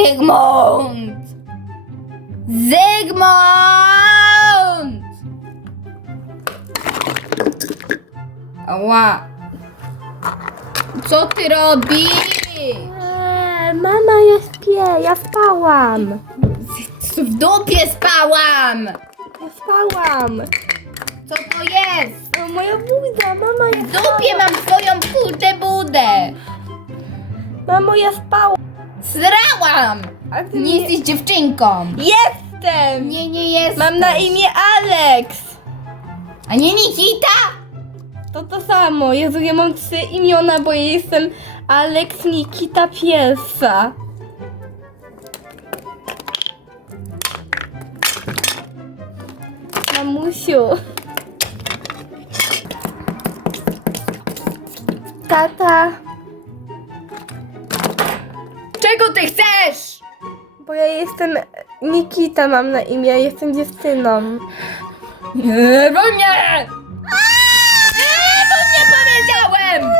Zygmunt! Zygmunt! Ała. Co ty robisz? Eee, mama, ja śpię, ja spałam. W dupie spałam! Ja spałam. Co to jest? O, moja buda, mama, ja W dupie mam twoją kurde budę! Mamo, ja spałam. Srałam! A ty Nie jesteś dziewczynką! Jestem! Nie, nie jest. Mam na imię Alex. A nie Nikita? To to samo. Jezu, ja mam trzy imiona, bo ja jestem Alex Nikita Pielsa. Mamusiu. Tata, bo ja jestem Nikita, mam na imię, jestem dziewczyną. Nie, bo nie! Nie, bo nie powiedziałem!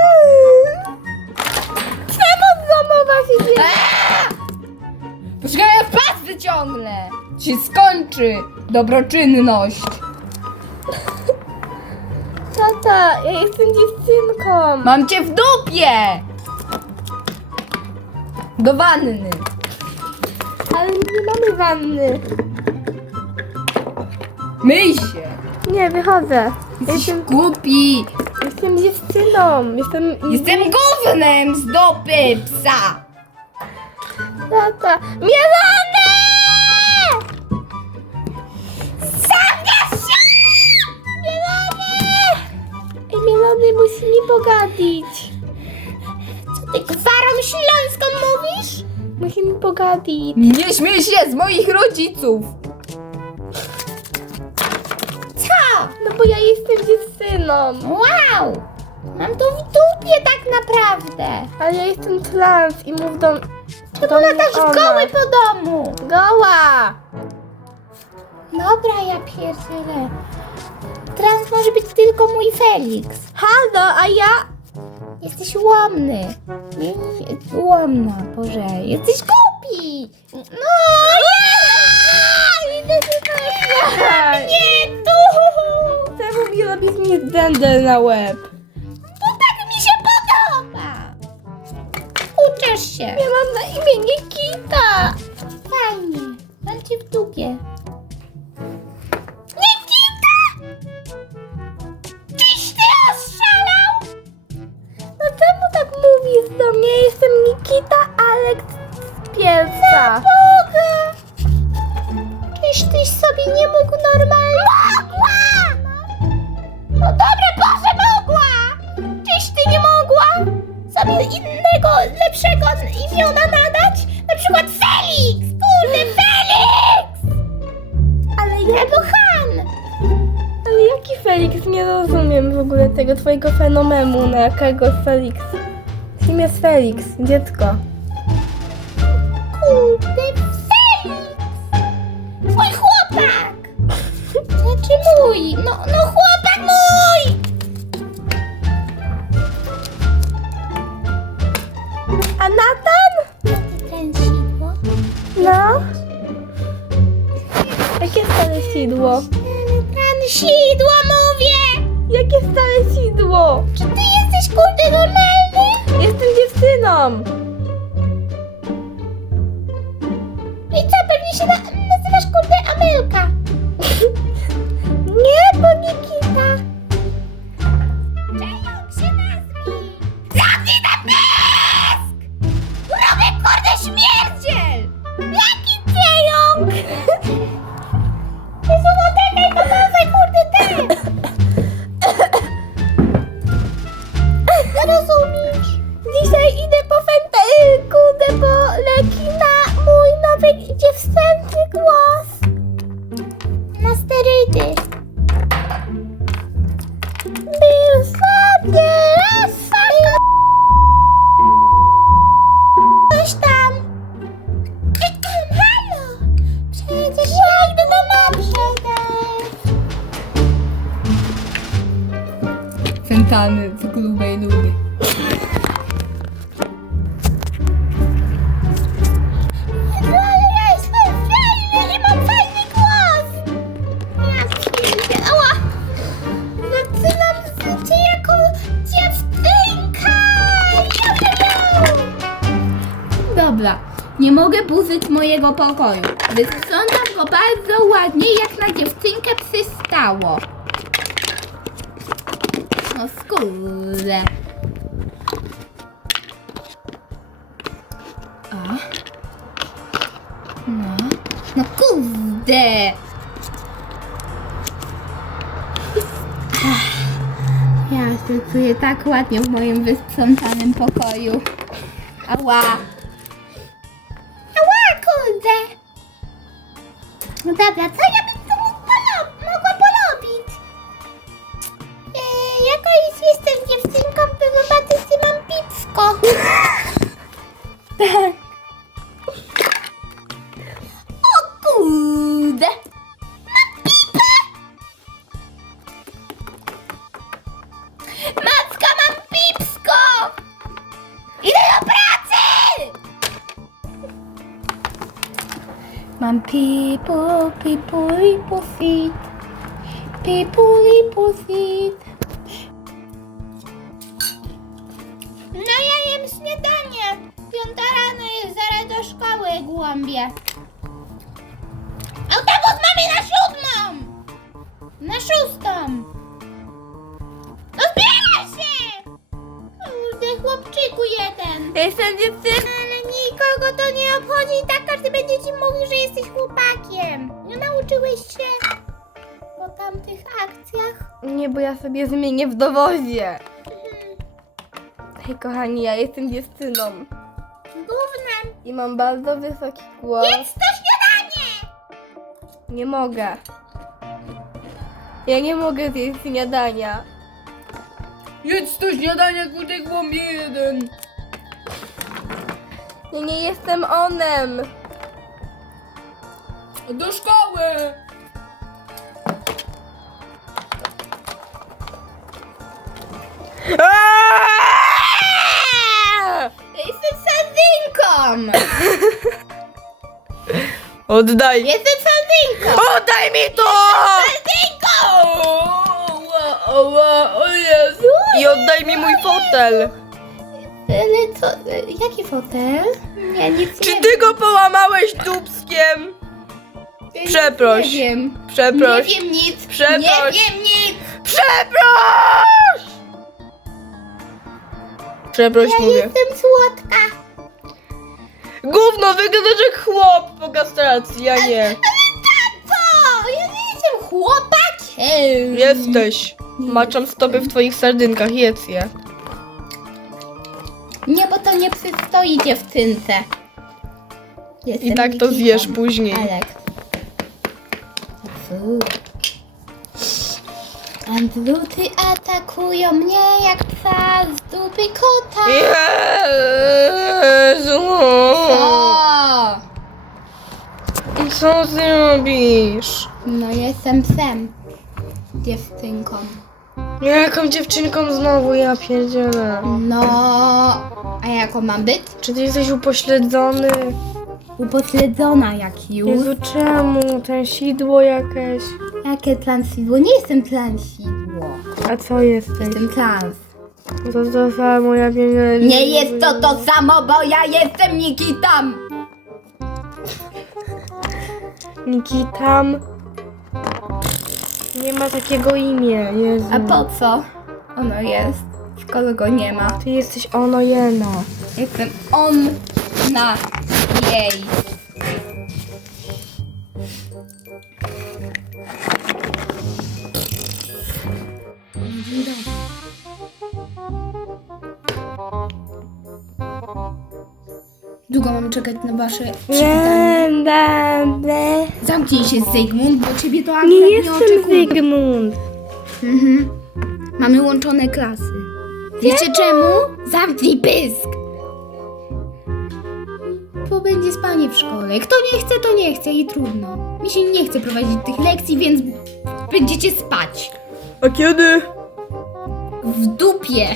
Przemoc domowa się dzieje. Poczekaj, ja pas wyciągnę! Się skończy dobroczynność. Tata, ja jestem dziewczynką. Mam cię w dupie! Do wanny. Ale nie mamy wanny. Myj się. Nie, wychodzę. Jesteś Jestem, głupi. jestem dziewczyną. Jestem... Jestem gównem z dupy psa. Tata. Mielony! Zabierz się! Mielony! Ej, Mielony, musimy pogadić. Co ty gwarą śląską mówisz? Musimy. Nie śmiej się z moich rodziców. Co? No bo ja jestem dziewczyną. Wow! Mam to w dupie tak naprawdę. Ale ja jestem trans i mów do... Czemu do mnie latasz ona. goły po domu? Goła! Dobra, ja pierdzielę. Trans może być tylko mój Felix. Halo, a ja... Jesteś łomny. Nie, nie, łomna, Boże. Jesteś głupi. No, nie! Idę się. Nie tu! Czemu mi robisz mnie dendel na łeb? Bo tak mi się podoba. Uczesz się. Ja mam na imię Nikita. Fajnie. Mam cię w dupie. Do mnie? Jestem Nikita Alex z Pielca. Boga! Czyś tyś sobie nie mógł normalnie... Mogła! No dobra, Boże, mogła! Czyś ty nie mogła sobie innego, lepszego imiona nadać? Na przykład Felix! Kurde, Felix! Ale ja... Albo Han! Ale jaki Felix? Nie rozumiem w ogóle tego twojego fenomenu, na jakiego Felix. Kim jest Felix? Dziecko. Mojego pokoju. Wysprzątam go bardzo ładnie, jak na dziewczynkę przystało. No skurde. O. No. No kurde. Ja się czuję tak ładnie w moim wysprzątanym pokoju. Ała, No dobra, co ja Mam pipu, pipu, lipu, fit. Pipu, lipu, fit. No ja jem śniadanie. Piąta rano jest zaraz do szkoły, głąbie. Autobus mamy na siódmą! Na szóstą! No zbieraj się! Kurde, chłopczyku jeden. Jestem dziewczyną. Nikogo to nie obchodzi i tak każdy będzie ci mówił, że jesteś chłopakiem. Nie nauczyłeś się po tamtych akcjach? Nie, bo ja sobie zmienię w dowozie. Hej kochani, ja jestem dziewczyną. Gównem. I mam bardzo wysoki głos. Jedz to śniadanie! Nie mogę. Ja nie mogę zjeść śniadania. Jedz to śniadanie, kurde głąbie jeden. Ja nie jestem onem. Do szkoły. Ja jestem sardynką! Oddaj. Jestem sardynką! Oddaj mi to! Sardynką! Ała, ała, o Jezu. I oddaj mi mój fotel. Ale co, jaki fotel? Nie, nic Czy nie ty go połamałeś dubskiem? wiem. przeproś. Nie wiem. Przeproś. Nie wiem nic. Przeproś. Nie wiem nic. Przeproś! Przeproś Ja mówię. jestem słodka. Gówno, wyglądasz jak chłop po kastracji, ja nie. Ale tato, ja nie jestem chłopakiem. Jesteś. Maczam stopy w twoich sardynkach, jedz je. Nie, bo to nie przystoi dziewczynce. Jestem I tak to Nikitą. zjesz później. Alek. Fu. Andruty atakują mnie jak psa z dupy kota. Jezu! O! Co ty robisz? No jestem psem. Dziewczynką. Jaką dziewczynką znowu, ja pierdzielę. No, a jaką mam być? Czy ty jesteś upośledzony? Upośledzona jak już. Jezu, czemu? Ten sidło jakieś. Jakie transidło? Nie jestem transidło. A co jesteś? Jestem trans. To to samo, ja pierdzielę. Nie jest to to samo, bo ja jestem Nikitą. Nikitam. Nie ma takiego imię, Jezu. A po co ono jest, skoro go nie ma? Ty jesteś ono jeno. Jestem on na jej. Długo mam czekać na wasze Będę. Zamknij się, Zygmunt, bo ciebie to akurat Nie nie, jestem oczekuję. Zygmunt. Mhm. Mamy łączone klasy. Wiecie czemu? Zamknij pysk! Bo będzie spanie w szkole. Kto nie chce, to nie chce i trudno. Mi się nie chce prowadzić tych lekcji, więc będziecie spać. A kiedy? W dupie.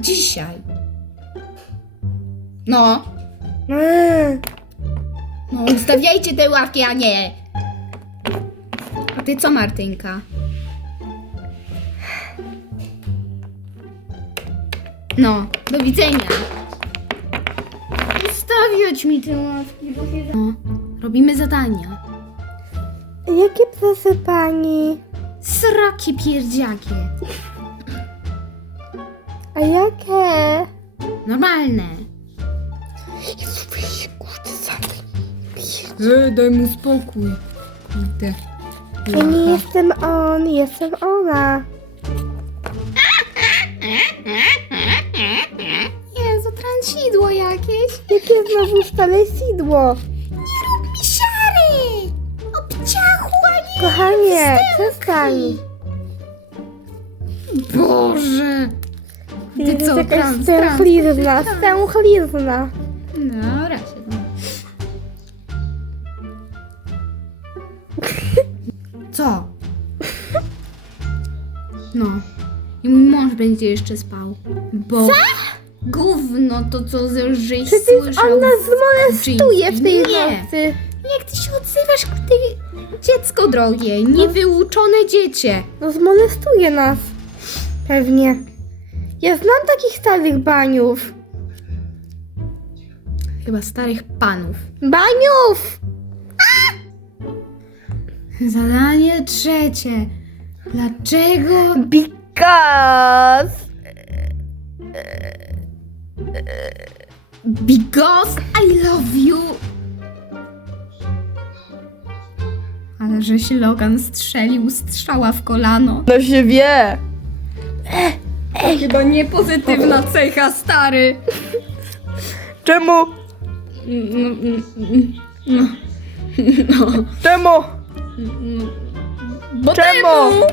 Dzisiaj. No. No, ustawiajcie te ławki, a nie. A ty co, Martynka? No, do widzenia. Stawiać mi te ławki, bo się... No, robimy zadania. Jakie proszę pani? Srakie pierdziakie. A jakie? Normalne. E, daj mu spokój. Kurde. Ja nie jestem on, jestem ona. Jezu, transidło jakieś. Jakie znowu stare sidło? Nie rób mi siary! Obciachła nie! Kochanie, przestań. Boże! Ty Jest co, jakaś trans, stęchlizna, stęchlizna. No, raz się Co? No. I mój mąż będzie jeszcze spał. Bo... Gówno to co żeś Przecież słyszał. on nas molestuje w tej Nie. nocy. Jak ty się odzywasz, ty dziecko drogie, niewyuczone dziecię. No zmolestuje nas. Pewnie. Ja znam takich starych baniów. Chyba starych panów. Baniów! Zadanie trzecie. Dlaczego Because. Because I love you. Ale żeś Logan strzelił strzała w kolano. No się wie. To chyba nie pozytywna cecha, stary. Czemu? No, Czemu? Bo Czemu? temu!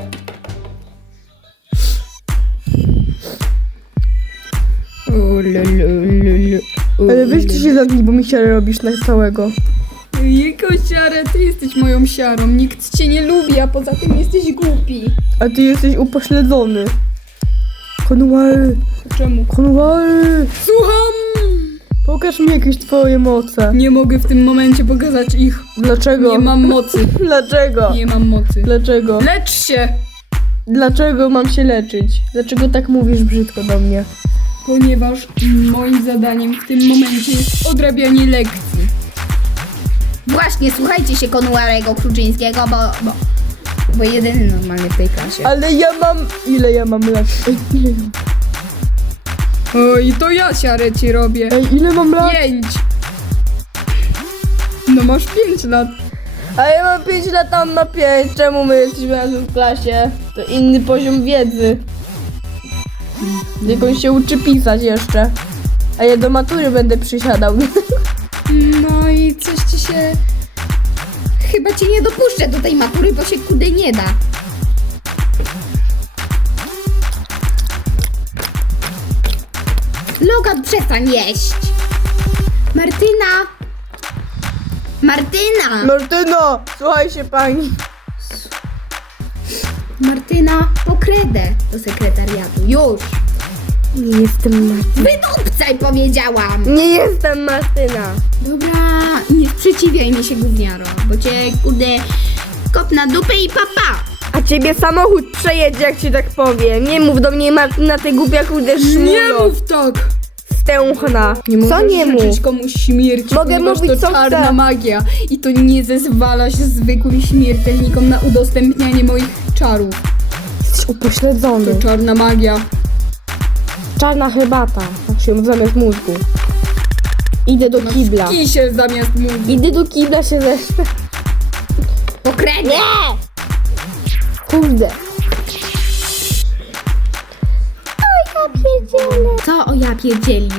Ale weźcie się zamknij, bo mi się robisz na całego. Jego siarę, ty jesteś moją siarą. Nikt cię nie lubi, a poza tym jesteś głupi. A ty jesteś upośledzony. Konwal, Czemu? konwal. Słucham! Pokaż mi jakieś twoje moce. Nie mogę w tym momencie pokazać ich. Dlaczego? Nie mam mocy. Dlaczego? Nie mam mocy. Dlaczego? Lecz się! Dlaczego mam się leczyć? Dlaczego tak mówisz brzydko do mnie? Ponieważ moim zadaniem w tym momencie jest odrabianie lekcji. Właśnie, słuchajcie się Konuarego Kruczyńskiego, bo, bo, bo jedyny normalny w tej klasie. Ale ja mam... Ile ja mam lat? Ej, ile, ja- Oj, to ja siarę ci robię. Ej, ile mam lat? Pięć! No masz pięć lat. A ja mam 5 lat, a on ma 5. Czemu my jesteśmy razem w klasie? To inny poziom wiedzy. Jak on się uczy pisać jeszcze. A ja do matury będę przysiadał. No i coś ci się... Chyba cię nie dopuszczę do tej matury, bo się kudy nie da. Logan, przestań jeść! Martyna! Martyna! Martyno, słuchaj się pani. Martyna, po kredę do sekretariatu. Już! Nie jestem Martyna. Wydupcaj, powiedziałam! Nie jestem Martyna. Dobra, nie sprzeciwiaj mi się gówniaro, bo cię kudę kop na dupę i papa! A ciebie samochód przejedzie, jak ci tak powiem. Nie mów do mnie Martyna, ty głupia kurde Nie szmulo. mów tak! Stęchna. Nie Co możesz nie mów? życzyć komuś śmierci, Mogę ponieważ mówić, to co czarna chcę. magia i to nie zezwala się zwykłym śmiertelnikom na udostępnianie moich czarów. Jesteś upośledzony. To czarna magia. Czarna herbata. Tak się zamiast mózgu. Idę do kibla. Kisiel zamiast mózgu. Idę do kibla się zeszczę. Po Kurde. Oj, ja pierdzielę. Co o ja pierdzielisz?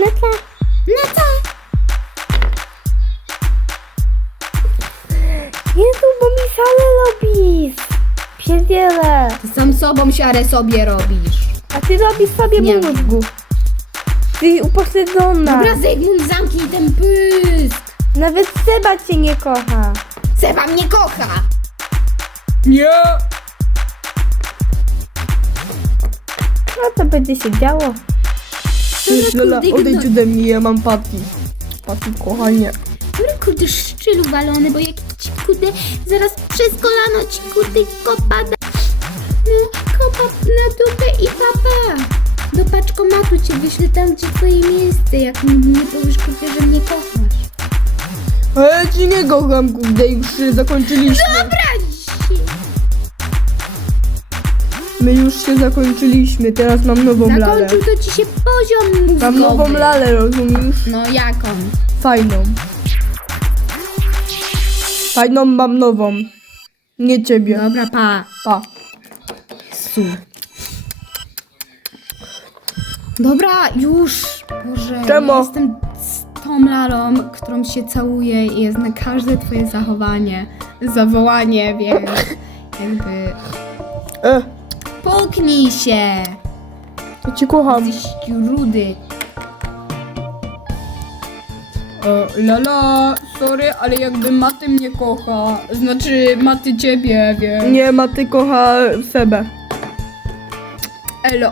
No co? No co? Jezu, bo mi salę robisz. Pierdzielę. Ty sam sobą siarę sobie robisz. A ty robisz sobie Nie. mózgu. Ty upośledzona. Dobra, Zygmunt, zamknij ten pysk! Nawet Seba cię nie kocha. Seba mnie kocha! Nie! No to będzie się działo. Lola, odejdź ode mnie, ja mam papi. Papi, kochanie. Który kurde szczylu walony, bo jak ci kurde zaraz przez kolano ci kurde kopa da... No, kopa na dupę i papa. paczkomatu cię wyślę tam, gdzie twoje miejsce, jak mi nie powiesz, kurde, że mnie kochasz. A ja ci nie kocham, kurde, już się zakończyliśmy. Dobra, My już się zakończyliśmy, teraz mam nową lalę. Zakończył to ci się poziom mózgowy. Mam nową lalę, rozumiesz? No jaką? Fajną. Fajną mam nową. Nie ciebie. Dobra, pa. Pa. Su. Dobra, już. Boże, Czemu? ja jestem z tą lalą, którą się całuje i jest na każde twoje zachowanie, zawołanie, więc jakby... E, Puknij się! ja cię kocham. Jesteś rudy. O, lala, sorry, ale jakby Maty mnie kocha. Znaczy, Maty ciebie, więc... Nie, Maty kocha Sebę. Elo.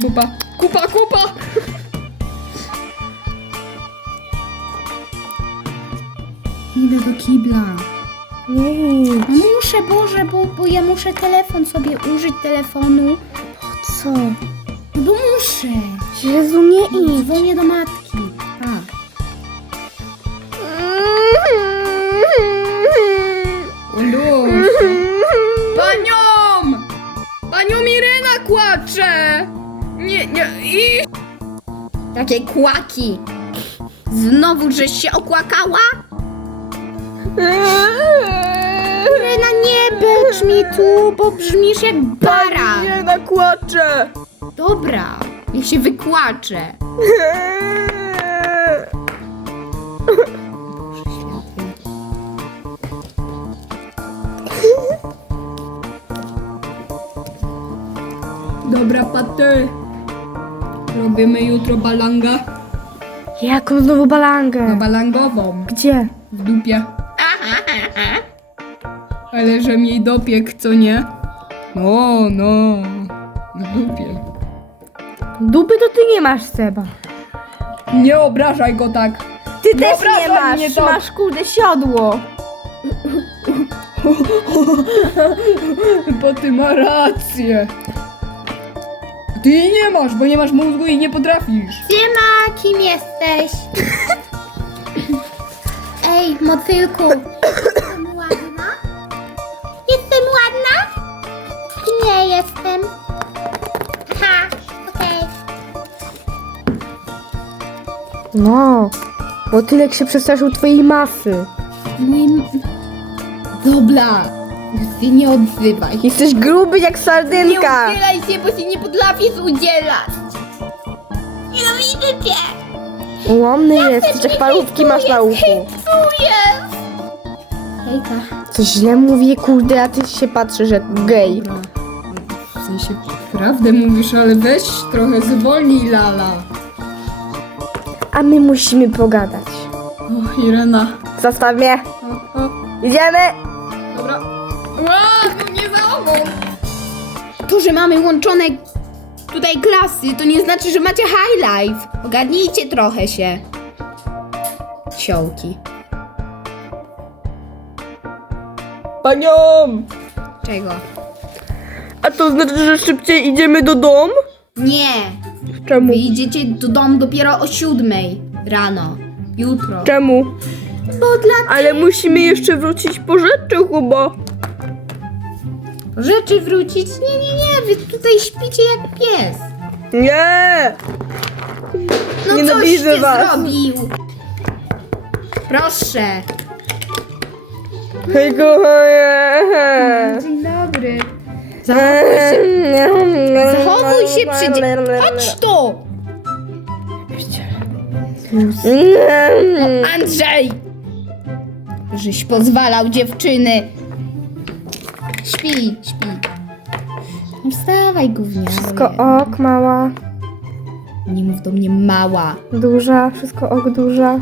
Kupa, kupa, kupa! Idę do kibla. No muszę, Boże, bo, bo ja muszę telefon sobie użyć telefonu. Co? No bo muszę. Jezu, nie idź. Dzwonię do matki. Tak. Luś. Panią! Panią Irena kłacze! Nie, nie, i... Takie kłaki. Znowu żeś się okłakała? Irena, nie becz mi tu, bo brzmisz jak baran. Nie nakłaczę. Dobra, niech się wykłacze. Dobra, paty. Robimy jutro balanga. Jaką znowu No balangę? balangową. Gdzie? W dupie. Ale że jej dopiek, co nie? No, no. W dupie. Dupy to ty nie masz, Seba. Nie obrażaj go tak. Ty Nie też nie masz. mnie to. Masz kurde siodło. Bo ty ma rację. Ty jej nie masz, bo nie masz mózgu i nie potrafisz. Siema, kim jesteś? Ej, motylku. No, bo Tylek się przestraszył twojej masy. Mój... Dobra. Ty nie odzywaj. Jesteś gruby jak Nie sardynka. uchylaj się, bo się nie potrafisz udzielać. Nienawidzę cię. Ułomny jesteś, jak parówki masz na uchu. Czuję. Hejka. Coś źle mówię, kurde, a ty się patrzysz jak gej. W sensie prawdę mówisz, ale weź trochę zwolnij lala. A my musimy pogadać. O, Irena. Zostaw mnie. O, o, Idziemy. dobra. Ła, no nie za ogon. To, że mamy łączone tutaj klasy, to nie znaczy, że macie high life. Ogarnijcie trochę się. Siołki. Panią! Czego? A to znaczy, że szybciej idziemy do domu? Nie. Czemu? Wy idziecie do domu dopiero o siódmej rano. Jutro. Czemu? Bo dla Ale musimy jeszcze wrócić po rzeczy chyba. rzeczy wrócić. Nie, nie, nie. Wy tutaj śpicie jak pies. Nie! No Nienawidzę coś ty was. zrobił. Proszę. Hej, kochanie! Dzień dobry. Zachowuj Zachowuj się przecież. Chodź tu. Andrzej! Żeś pozwalał dziewczyny. Śpi, śpi. Nie wstawaj, gówniarzu. Wszystko ok, mała, Nie mów do mnie mała. duża, wszystko ok, duża.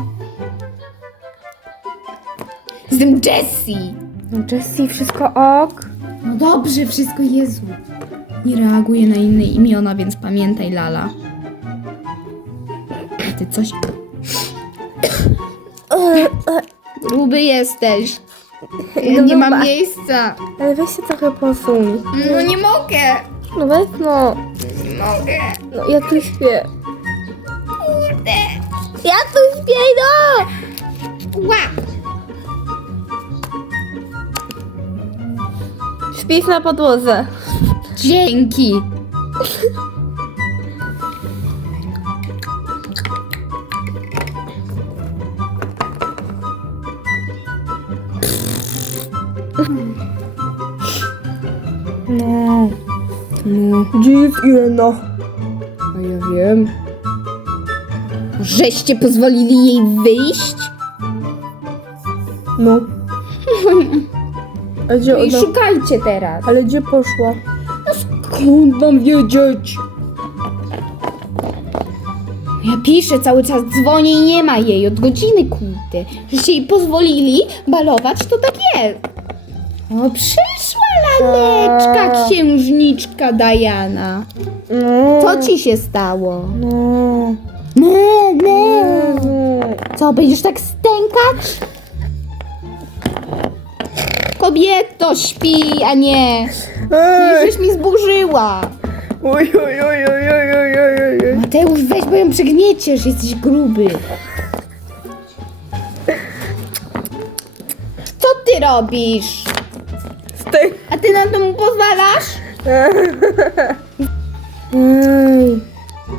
Jestem Jessie. No, Jessie, wszystko ok. No dobrze, wszystko Jezu. Nie reaguję na inne imiona, więc pamiętaj, Lala. A ty coś... Gruby jesteś. Ja nie mam miejsca. Ale weź się trochę posuń. No nie mogę. No weź no. Nie mogę. No ja tu śpię. Kurde. Ja tu śpię, no! Ła. Śpisz na podłodze. Dzięki. No. No. Gdzie jest Irena? A ja wiem. Żeście pozwolili jej wyjść? No. A gdzie No i ona? szukajcie teraz. Ale gdzie poszła? Skąd mam wiedzieć? Ja piszę cały czas, dzwonię i nie ma jej od godziny, kurde. Żeście jej pozwolili balować, to tak jest. O, przyszła laleczka, Tak. księżniczka Diana. No. Co ci się stało? No. Nie, nie. Co, będziesz tak stękać? Kobieto, śpi, a nie. Ej! Żeś mi zburzyła. Oj, oj, oj, oj, oj, oj, oj, oj. Mateusz, weź, bo ją przygnieciesz, jesteś gruby. Co ty robisz? A ty na to mu pozwalasz? Ej,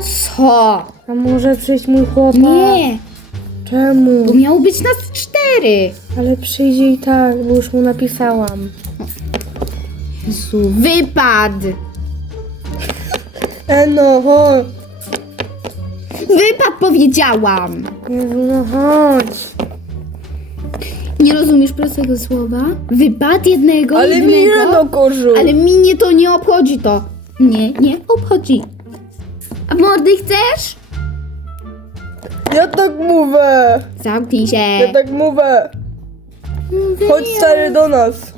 Co? a może przyjść mój chłopak? Nie, Czemu? bo miało być nas cztery. Ale przyjdzie i tak, bo już mu napisałam. Jezu, wypad. Eno, chodź. Wypad powiedziałam. Jezu, no chodź. Nie rozumiesz prostego słowa? Wypad jednego, Ale mi jednego. jedno korzu. Ale mnie to nie obchodzi to. Nie, nie obchodzi. A mordy chcesz? Ja tak mówię. Zamknij się. Ja tak mówię. Chodź stary do nas.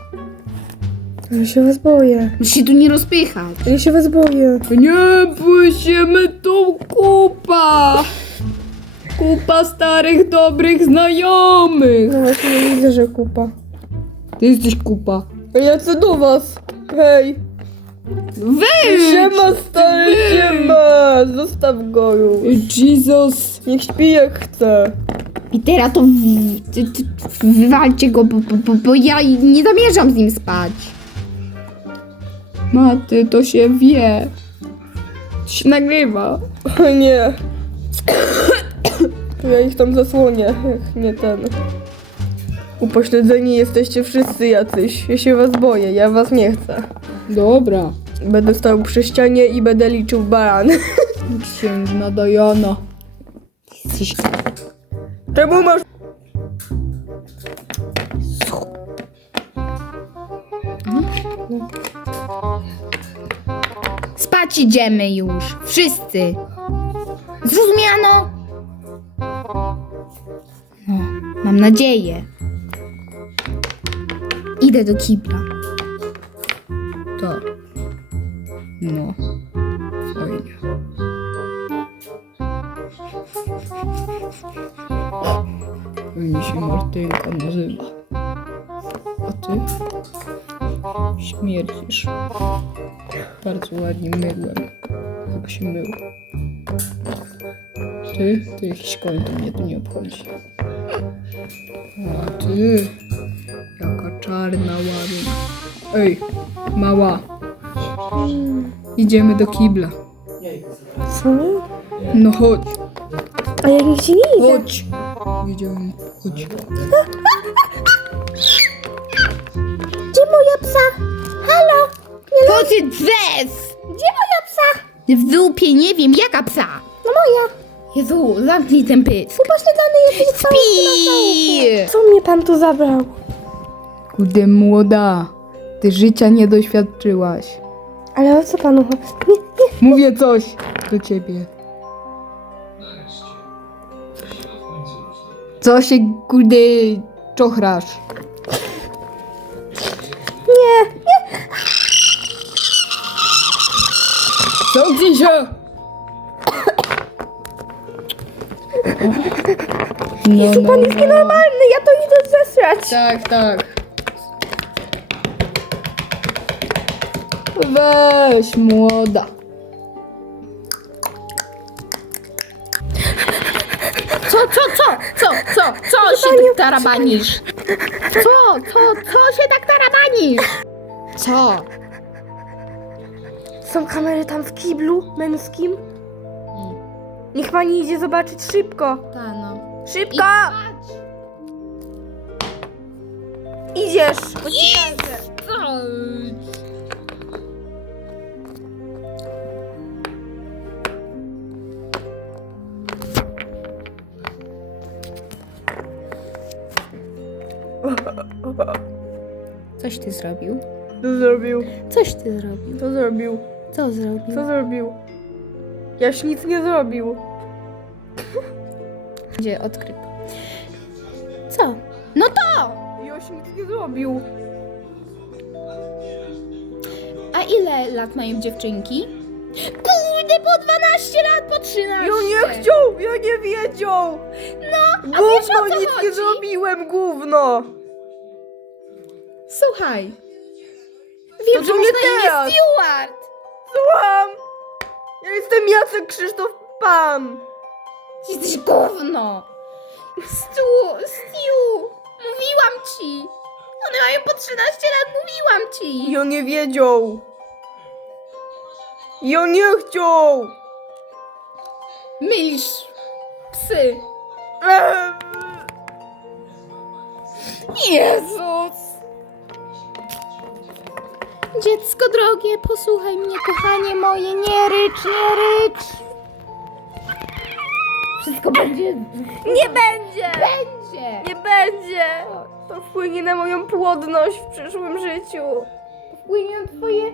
Ja się was boję. Musisz się tu nie rozpychać. Ja się was boję. Nie pójdziemy tu kupa. Kupa starych, dobrych znajomych. No właśnie nie widzę, że kupa. Ty jesteś kupa. A ja chcę do was. Hej. Wyjdź! Siema stary, siema. Zostaw go już. Jesus. Niech śpi jak chce. I teraz to w, ty, ty, wywalcie go, bo, bo, bo, bo ja nie zamierzam z nim spać. Maty, to się wie. To się nagrywa. O nie. To ja ich tam zasłonię, jak nie ten. Upośledzeni jesteście wszyscy jacyś. Ja się was boję, ja was nie chcę. Dobra. Będę stał przy ścianie i będę liczył baran. Księżna Diana. Jesteś... Czemu masz... Spać idziemy już. Wszyscy. Zrozumiano? No, mam nadzieję. Idę do kibla. Martynka nazywa. A ty? Śmierdzisz. Bardzo ładnie myłem. Chyba się mył. Ty? Ty jakiś koń, to mnie to nie obchodzi. A ty? Jaka czarna ładna. Ej, mała. Idziemy do kibla. Co? No chodź, A ja nigdzie nie idę. chodź. Idziemy, chodź. Gdzie moja psa? Halo? Co ty drzesz? Gdzie moja psa? W dupie nie wiem, jaka psa. No moja. Jezu, zamknij ten pysk. Upośledzony jesteś cały Pi! Co mnie pan tu zabrał? Kudy młoda, ty życia nie doświadczyłaś. Ale o co panu chodzi? Nie, nie. Mówię coś do ciebie. Co się kurde czochrasz? Nie, nie. Zamknij się! Jezu, no, no, pan jest nienormalny, no. ja to idę zesrać. Tak, tak. Weź młoda. Co, co, co, co, co, co się tak tarabanisz? Co, co, co się tak tarabanisz? Co? Są kamery tam w kiblu męskim? Niech pani idzie zobaczyć szybko. Ta no. Szybko! Idziesz! Coś ty zrobił? Co zrobił? Coś ty zrobił. Co zrobił? Co zrobił? Co zrobił? Jaś nic nie zrobił. Gdzie odkryp? Co? No to! Jaś nic nie zrobił. A ile lat mają dziewczynki? Kurde, po 12 lat, po 13! Ja nie chciał! Ja nie wiedział! No, a wiesz o Gówno, co nic chodzi? nie zrobiłem, gówno! Słuchaj. Wiem, co że na imię teraz? Stewart. Słucham! Ja jestem Jacek Krzysztof Pan! Jesteś gówno. Stu, Stu, mówiłam ci. One mają po 13 lat, mówiłam ci. Ja nie wiedział! Ja nie chciał! Mylisz psy. Eee, Jezus! Dziecko drogie, posłuchaj mnie, kochanie moje, nie rycz, nie rycz! Wszystko będzie... Nie będzie! Będzie! Nie będzie! To wpłynie na moją płodność w przyszłym życiu. Wpłynie na twoje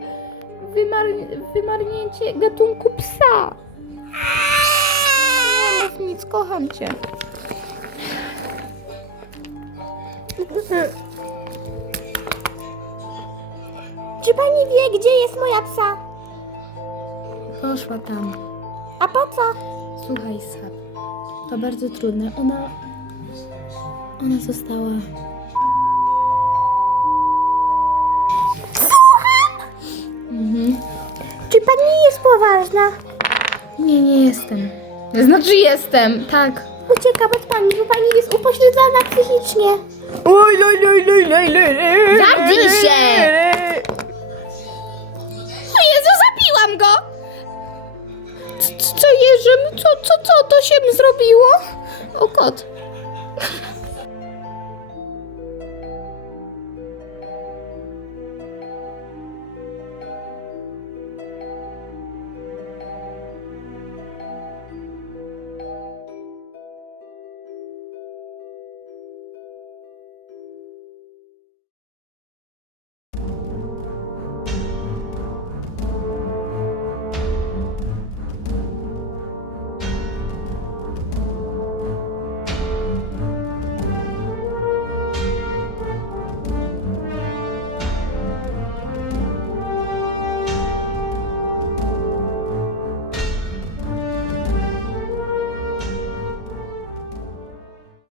wymar... wymarnięcie gatunku psa. Nie mów nic, kocham cię. Czy pani wie, gdzie jest moja psa? Poszła tam. A po co? Słuchaj, Sab. To bardzo trudne. Ona... Ona została... Mhm. Czy pani nie jest poważna? Nie, nie jestem. Znaczy jestem, tak. Uciekam od pani, bo pani jest upośledzona psychicznie. Oj, loj, loj, loj, loj, loj, loj. Zamknij się! Zrobiło? O kot.